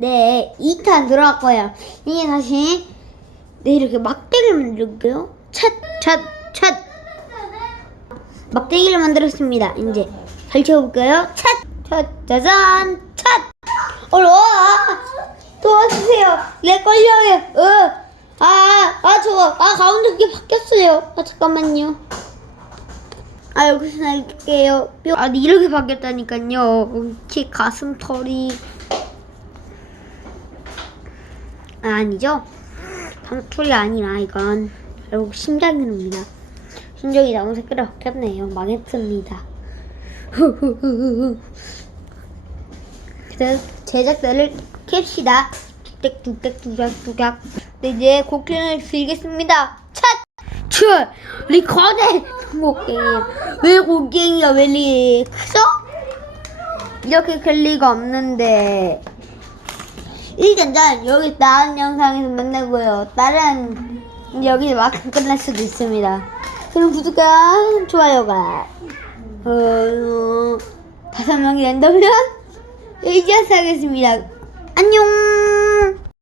네, 2탄 들어갈 거예요. 이게 다시 네 이렇게 막대기를 만들게요. 찻, 찻, 찻. 막대기를 만들었습니다. 이제 잘 채워볼까요? 찻, 찻, 짜잔, 찻. 와, 도와주세요. 내 걸려요. 어, 아, 아 저거, 아 가운데 그게 바뀌었어요. 아 잠깐만요. 아 여기서 날게요. 뿅. 아 이렇게 바뀌었다니까요. 이렇게 가슴 털이 아, 아니죠? 방풀이 아니라 이건 결국 심장입니다. 심장이 나온 색깔이 바뀌었네요. 망했습니다. 그래서 제작자를 캡시다. 뚝딱뚝딱뚝딱뚝딱. 네, 이제 곡괭이를 들겠습니다. 찻! 츄! 리커드! 곡괭이. 왜 곡괭이가 왜 이리 크죠? 이렇게 클 리가 없는데. 일단 전 여기 다른 영상에서 만나고요. 다른 여기 막 끝날 수도 있습니다. 그럼 구독과 좋아요가 어, 다섯 명이 된다면 의지하겠습니다. 안녕.